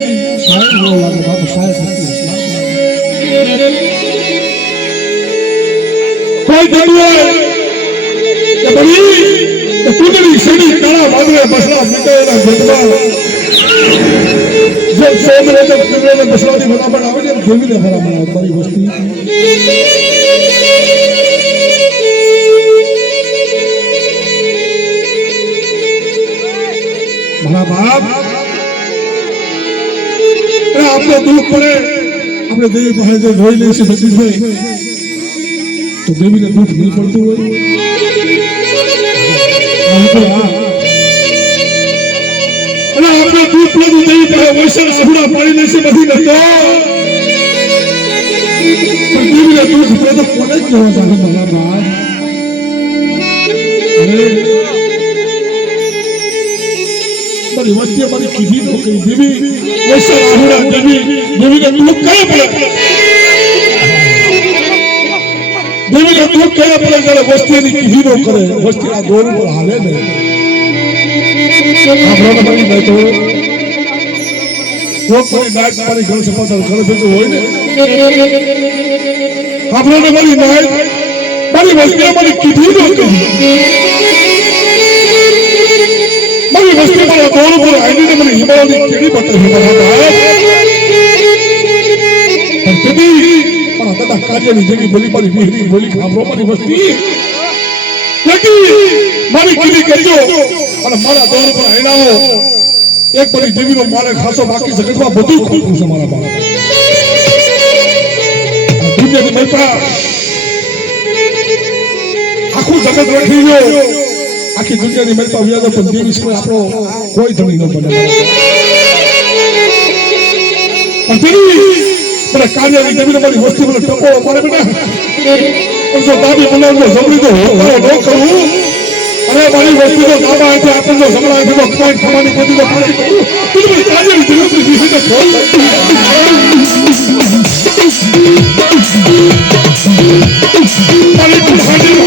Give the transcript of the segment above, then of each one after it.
સાહેબ નો લાગે બાપુ સાહેબ કોઈ જગ્યાએ કે બની કે કુદરી સડી કાળા વાદળે બસલા મીટાયેલા જગમાં જો સોમરે તો કુદરને બસવાની ભલામણ આવે છે દેવીને ભલામણ આવે મારી વસ્તી મારા બાપ આપણે દુઃખ પડે આપણે દેવી પાસે જોઈ લઈશું સતીશભાઈ તો દેવીને દુઃખ નહીં પડતું હોય આપણે દુઃખ પડતું દેવી પાસે વૈશાળ સહુડા પાડી લઈશું નથી કરતો પણ દેવીને દુઃખ પડે તો કોને જ કહેવા ચાલે મારા બાપ મારી વસ્તી મારી કીધી નો કહી દેવી વૈશાળ સહુડા દેવીને દુઃખ કયા પડે દેવીને દુઃખ કયા પડે જ્યારે વસ્તીની કીધી નો કરે વસ્તી આ દોર ઉપર હાલે ને આપણને મારી નહીં તો કોક મારી નાઈટ મારી ઘર સપાસર ઘર ભેગું હોય ને આપણને મારી નાઈટ મારી વસ્તી મારી કીધી નો કહી મારી વસ્તી મારા દોર ઉપર આવીને મને હિમાલયની કેડી બટે મારા દાદા કાર્યની જેવી બોલી મારી વિહરી બોલી ખાબરો મારી વસ્તી મારી કીધી કરજો અને મારા દોર ઉપર આવીને એક મારી દેવીનો મારે ખાસો બાકી જગતમાં બધું ખોટું છે મારા બાળક દુનિયાની મૈપા આખું જગત રાખી ગયો આખી દુનિયાની મૈપા વ્યાજ પણ દેવી સિવાય આપણો કોઈ ધણી ન બને મને કાર્યની દેવીને મારી વસ્તી મને ટપોળો મારે બેટા પણ જો દાદી બનાવજો જમણી તો હોકારો ન કરું અરે મારી વસ્તી તો દાબા છે આપણને સમરાય છે તો કોઈ ખાવાની બધી તો પાછી કરું તું મને કાર્યની દેવીની વિશે તો ફોન મારી તું હાજર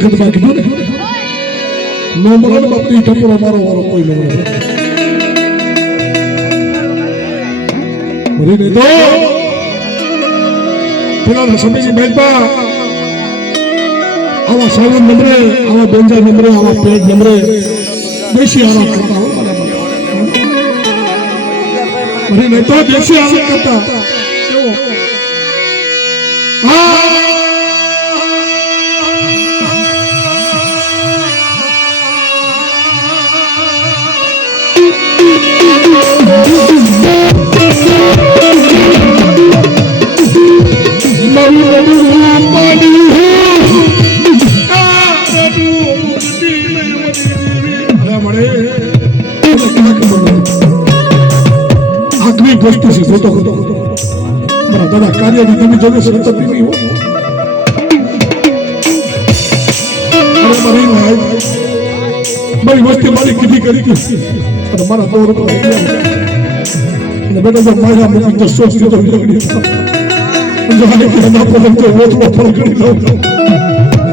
જગતમાં કીધું ને નો મળે ને બાપની ટપરો મારો વારો કોઈ ન મળે મરી તો પેલા સમયની મહેલમાં આવા સાવન નંબરે આવા બેંજા નંબરે આવા પેટ નંબરે દેશી આરામ કરતા મરી તો દેશી આરામ કરતા આખરી વસ્તુ છે જોતો હતો દાદા કાર્યની તમે જોડે સતત નહીં હો મારી વસ્તી મારી કીધી કરી અને મારા દોર પર અને બેટા જો મારા મુખ તો સોચ તો લગડી જો આને કે ના પડે તો રોજ ફોન કરી દઉં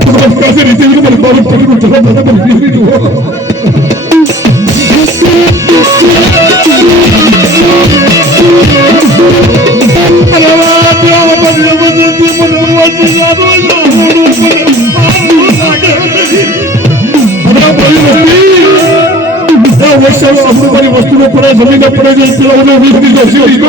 તો કાજે રીતે મને બાર પકડું તો મને બીજી હો વસ્તુ પડે જમીન પડે છે પેલા વીસ બીજો સીડી નો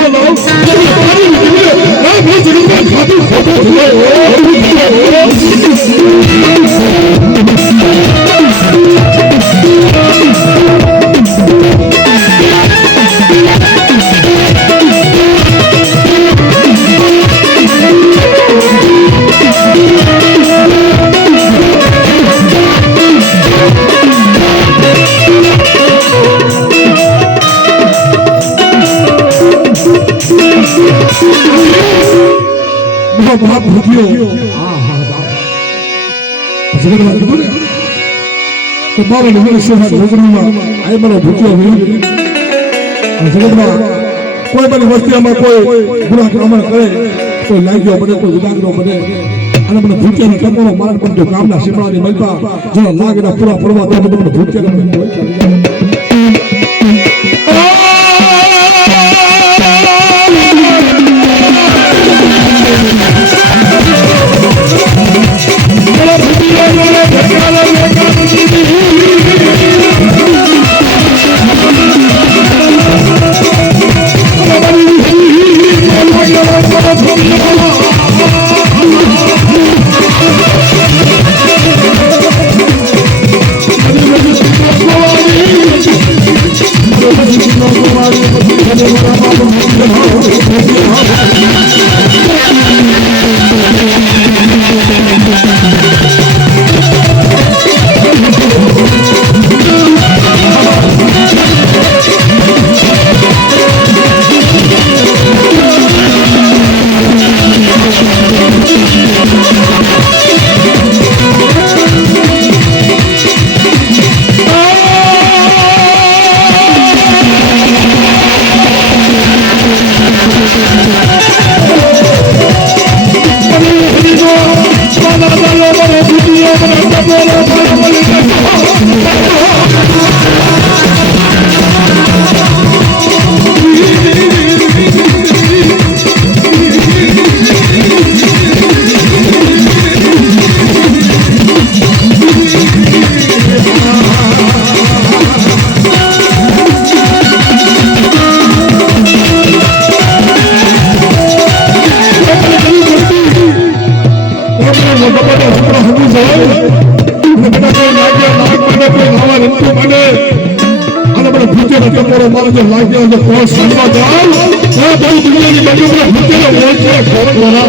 લાવ બાપ ભૂખ્યો તો બાબા ને છોકરીમાં આ મને ભૂખ્યો જગતમાં કોઈ બધી વસ્તીમાં કોઈ ગુનાહ કામ કરે કોઈ લાગ્યો બને કોઈ ઉદાગરો બને અને મને ભૂખ્યાનો ટકોરો મારા પણ જો કામના શીમાની મળતા જો લાગેના પૂરા પડવા તો મને ભૂખ્યાનો મારો જે લાગ્યો જે કોણ સંગવા જાવ એ બહુ દુનિયાની બાજુ પર ભૂતેલો હોય છે કોણ ગોરા